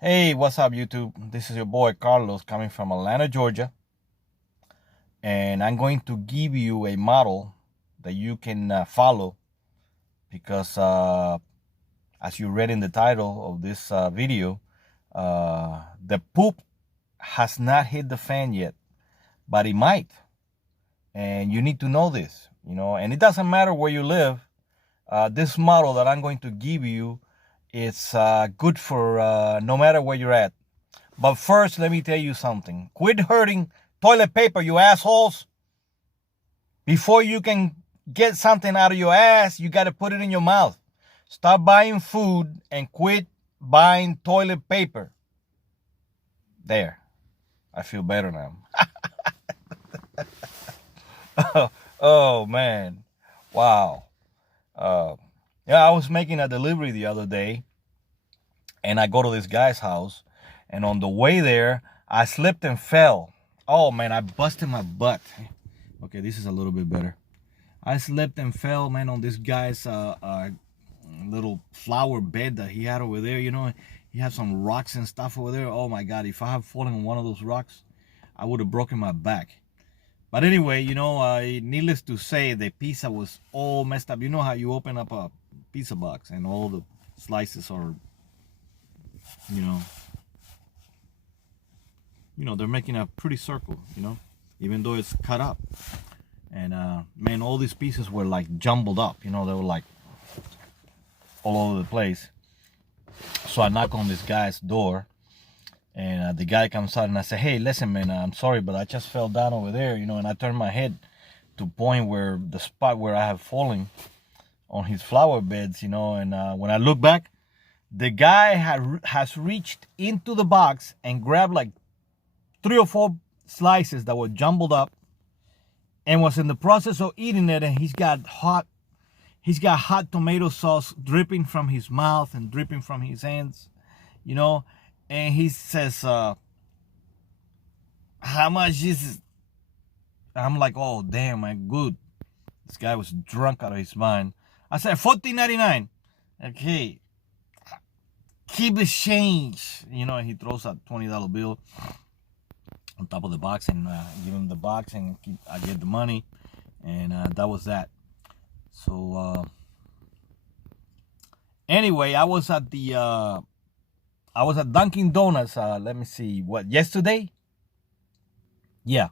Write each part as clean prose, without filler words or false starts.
Hey, what's up, YouTube? This is your boy Carlos coming from Atlanta, Georgia. And I'm going to give you a model that you can follow because, as you read in the title of this video, the poop has not hit the fan yet, but it might. And you need to know this, and it doesn't matter where you live. This model that I'm going to give you is good for no matter where you're at. But first, let me tell you something. Quit hurting toilet paper, you assholes. Before you can get something out of your ass, you got to put it in your mouth. Stop buying food and quit buying toilet paper. There. I feel better now. Oh, man. Wow. I was making a delivery the other day, and I go to this guy's house, and on the way there, I slipped and fell. Oh, man, I busted my butt. Okay, this is a little bit better. I slipped and fell, man, on this guy's little flower bed that he had over there. He had some rocks and stuff over there. Oh, my God, if I had fallen on one of those rocks, I would have broken my back. But anyway, needless to say, the pizza was all messed up. You know how you open up a pizza box and all the slices are, they're making a pretty circle, even though it's cut up. And man, all these pieces were like jumbled up, they were like all over the place. So I knock on this guy's door, and the guy comes out, and I say, hey, listen, man, I'm sorry, but I just fell down over there, and I turned my head to point where the spot where I have fallen on his flower beds, and when I look back, the guy has reached into the box and grabbed like 3 or 4 slices that were jumbled up and was in the process of eating it, and he's got hot tomato sauce dripping from his mouth and dripping from his hands, and he says, how much is it? I'm like, oh, damn, man, good. This guy was drunk out of his mind. I said, $14.99. Okay, keep the change. He throws a $20 bill on top of the box, and give him the box, and I get the money, and that was that. So anyway, I was at Dunkin' Donuts. Let me see, yesterday? Yeah,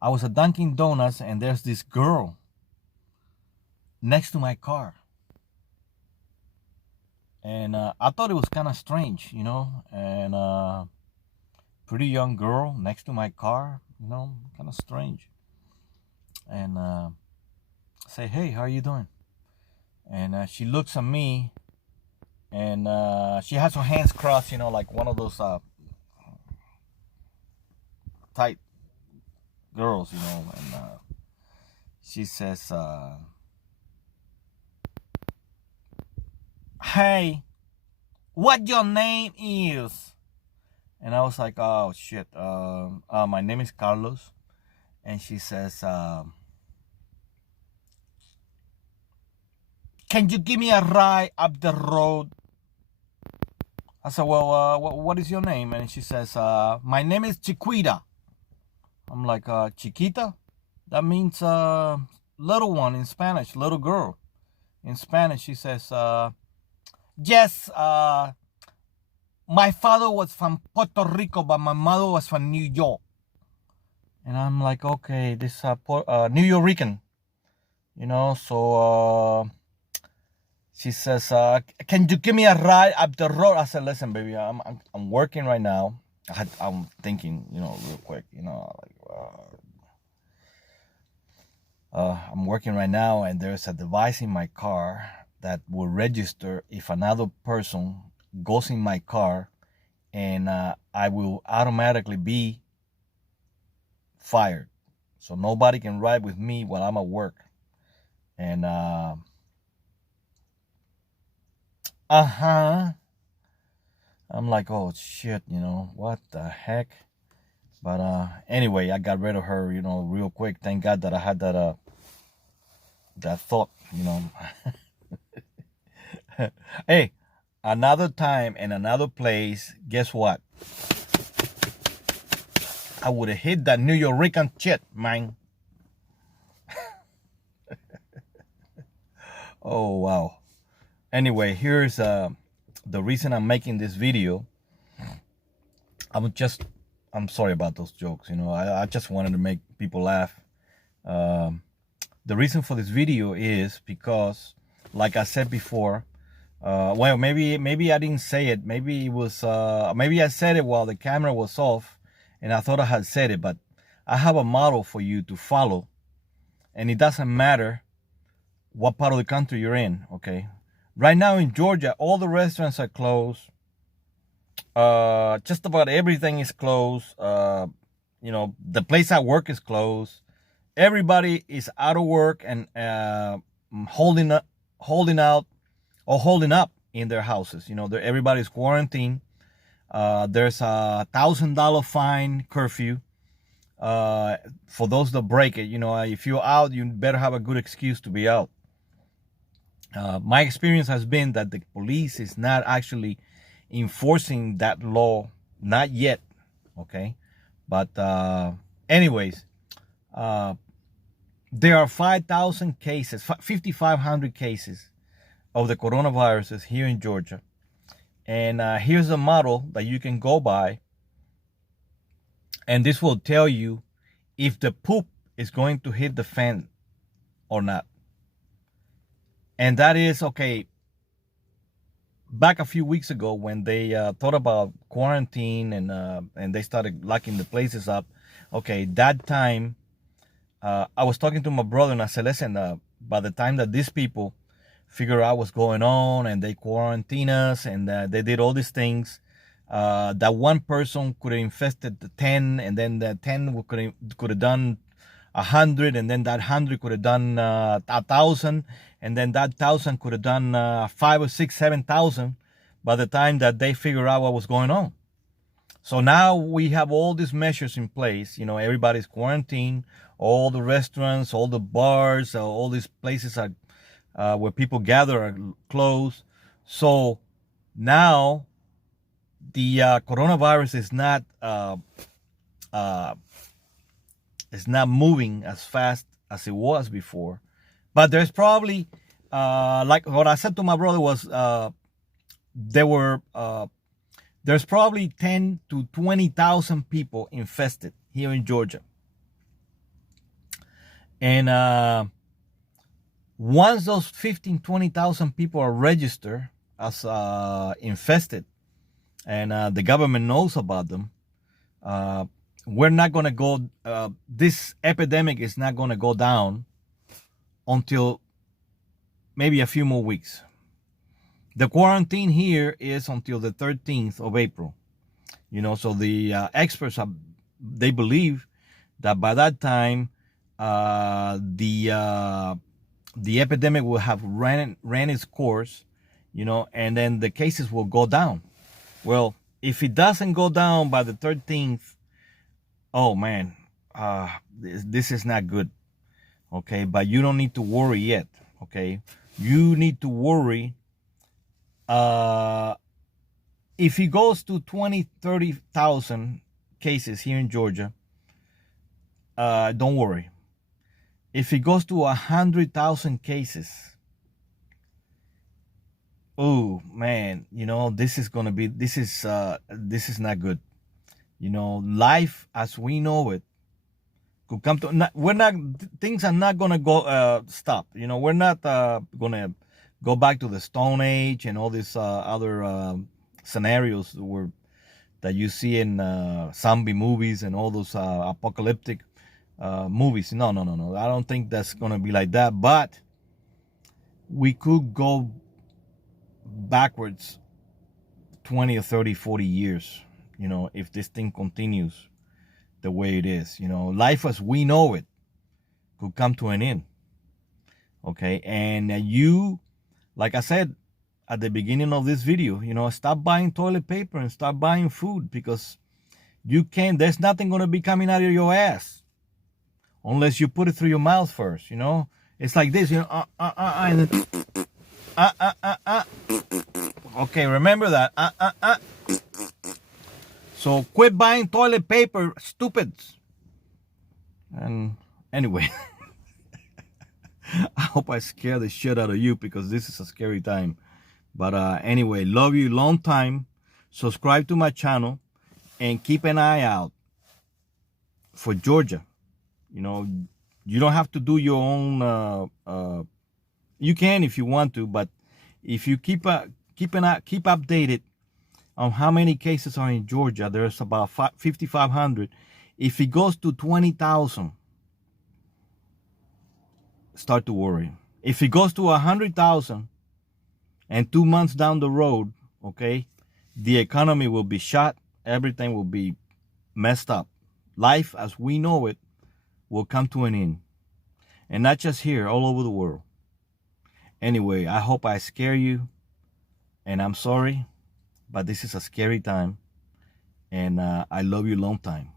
I was at Dunkin' Donuts, and there's this girl next to my car, and I thought it was kind of strange, and pretty young girl next to my car, kind of strange. And say, hey, how are you doing? And she looks at me, and she has her hands crossed, like one of those tight girls, and she says, hey, what your name is? And I was like, oh, shit, my name is Carlos. And she says, can you give me a ride up the road? I said, well, what is your name? And she says, my name is Chiquita. I'm like, Chiquita? That means little one in Spanish, little girl. In Spanish, she says, yes, my father was from Puerto Rico, but my mother was from New York. And I'm like, okay, this New Yorican, so she says, can you give me a ride up the road? I said, listen, baby, I'm working right now. I'm thinking, real quick, I'm working right now, and there's a device in my car that will register if another person goes in my car, and I will automatically be fired. So nobody can ride with me while I'm at work. And I'm like, oh shit, what the heck? But anyway, I got rid of her, real quick. Thank God that I had that thought, Hey, another time and another place, guess what? I would have hit that New Yorican shit, man. Oh, wow. Anyway, here's the reason I'm making this video. I'm sorry about those jokes. I just wanted to make people laugh. The reason for this video is because, like I said before, well, maybe I didn't say it. Maybe it was, maybe I said it while the camera was off, and I thought I had said it. But I have a model for you to follow, and it doesn't matter what part of the country you're in. Okay, right now in Georgia, all the restaurants are closed. Just about everything is closed. The place I work is closed. Everybody is out of work and holding out or holding up in their houses. Everybody's quarantined. There's a $1,000 fine curfew for those that break it. If you're out, you better have a good excuse to be out. My experience has been that the police is not actually enforcing that law, not yet. Okay, but anyways, there are 5,000 cases, 5,500 cases of the coronavirus here in Georgia. And here's a model that you can go by. And this will tell you if the poop is going to hit the fan or not. And that is, okay, back a few weeks ago when they thought about quarantine and they started locking the places up. Okay, that time, I was talking to my brother and I said, listen, by the time that these people figure out what's going on and they quarantine us and they did all these things, that one person could have infested the 10, and then the 10 could have done 100, and then that 100 could have done 1,000, and then that 1,000 could have done 5 or 6, 7,000 by the time that they figure out what was going on. So now we have all these measures in place. Everybody's quarantined. All the restaurants, all the bars, all these places are where people gather are closed. So now the coronavirus is not moving as fast as it was before. But there's probably, like what I said to my brother was, there's probably 10 to 20,000 people infested here in Georgia. And once those 15, 20,000 people are registered as infested, and the government knows about them, we're not going to go, this epidemic is not going to go down until maybe a few more weeks. The quarantine here is until the 13th of April. So the experts, they believe that by that time, the epidemic will have ran its course, and then the cases will go down. Well, if it doesn't go down by the 13th, oh man, this is not good. Okay, but you don't need to worry yet. Okay, you need to worry if it goes to 20, 30,000 cases here in Georgia. Don't worry. If it goes to 100,000 cases, oh man, this is not good. Life as we know it could come to, things are not gonna go stop. We're not gonna go back to the Stone Age and all these other scenarios that you see in zombie movies and all those apocalyptic movies. No. I don't think that's gonna be like that. But we could go backwards 20 or 30, 40 years, if this thing continues the way it is. Life as we know it could come to an end. Okay, and you, like I said at the beginning of this video, stop buying toilet paper and start buying food, because there's nothing going to be coming out of your ass unless you put it through your mouth first. It's like this, and Okay, remember that. So quit buying toilet paper, stupids. And anyway, I hope I scare the shit out of you because this is a scary time. But anyway, love you long time. Subscribe to my channel and keep an eye out for Georgia. You know, you don't have to do your own. You can if you want to, but if you keep updated on how many cases are in Georgia, there's about 5,500. If it goes to 20,000, start to worry. If it goes to 100,000 and 2 months down the road, okay, the economy will be shot. Everything will be messed up. Life as we know it will come to an end. And not just here, all over the world. Anyway, I hope I scare you. And I'm sorry, but this is a scary time. And I love you long time.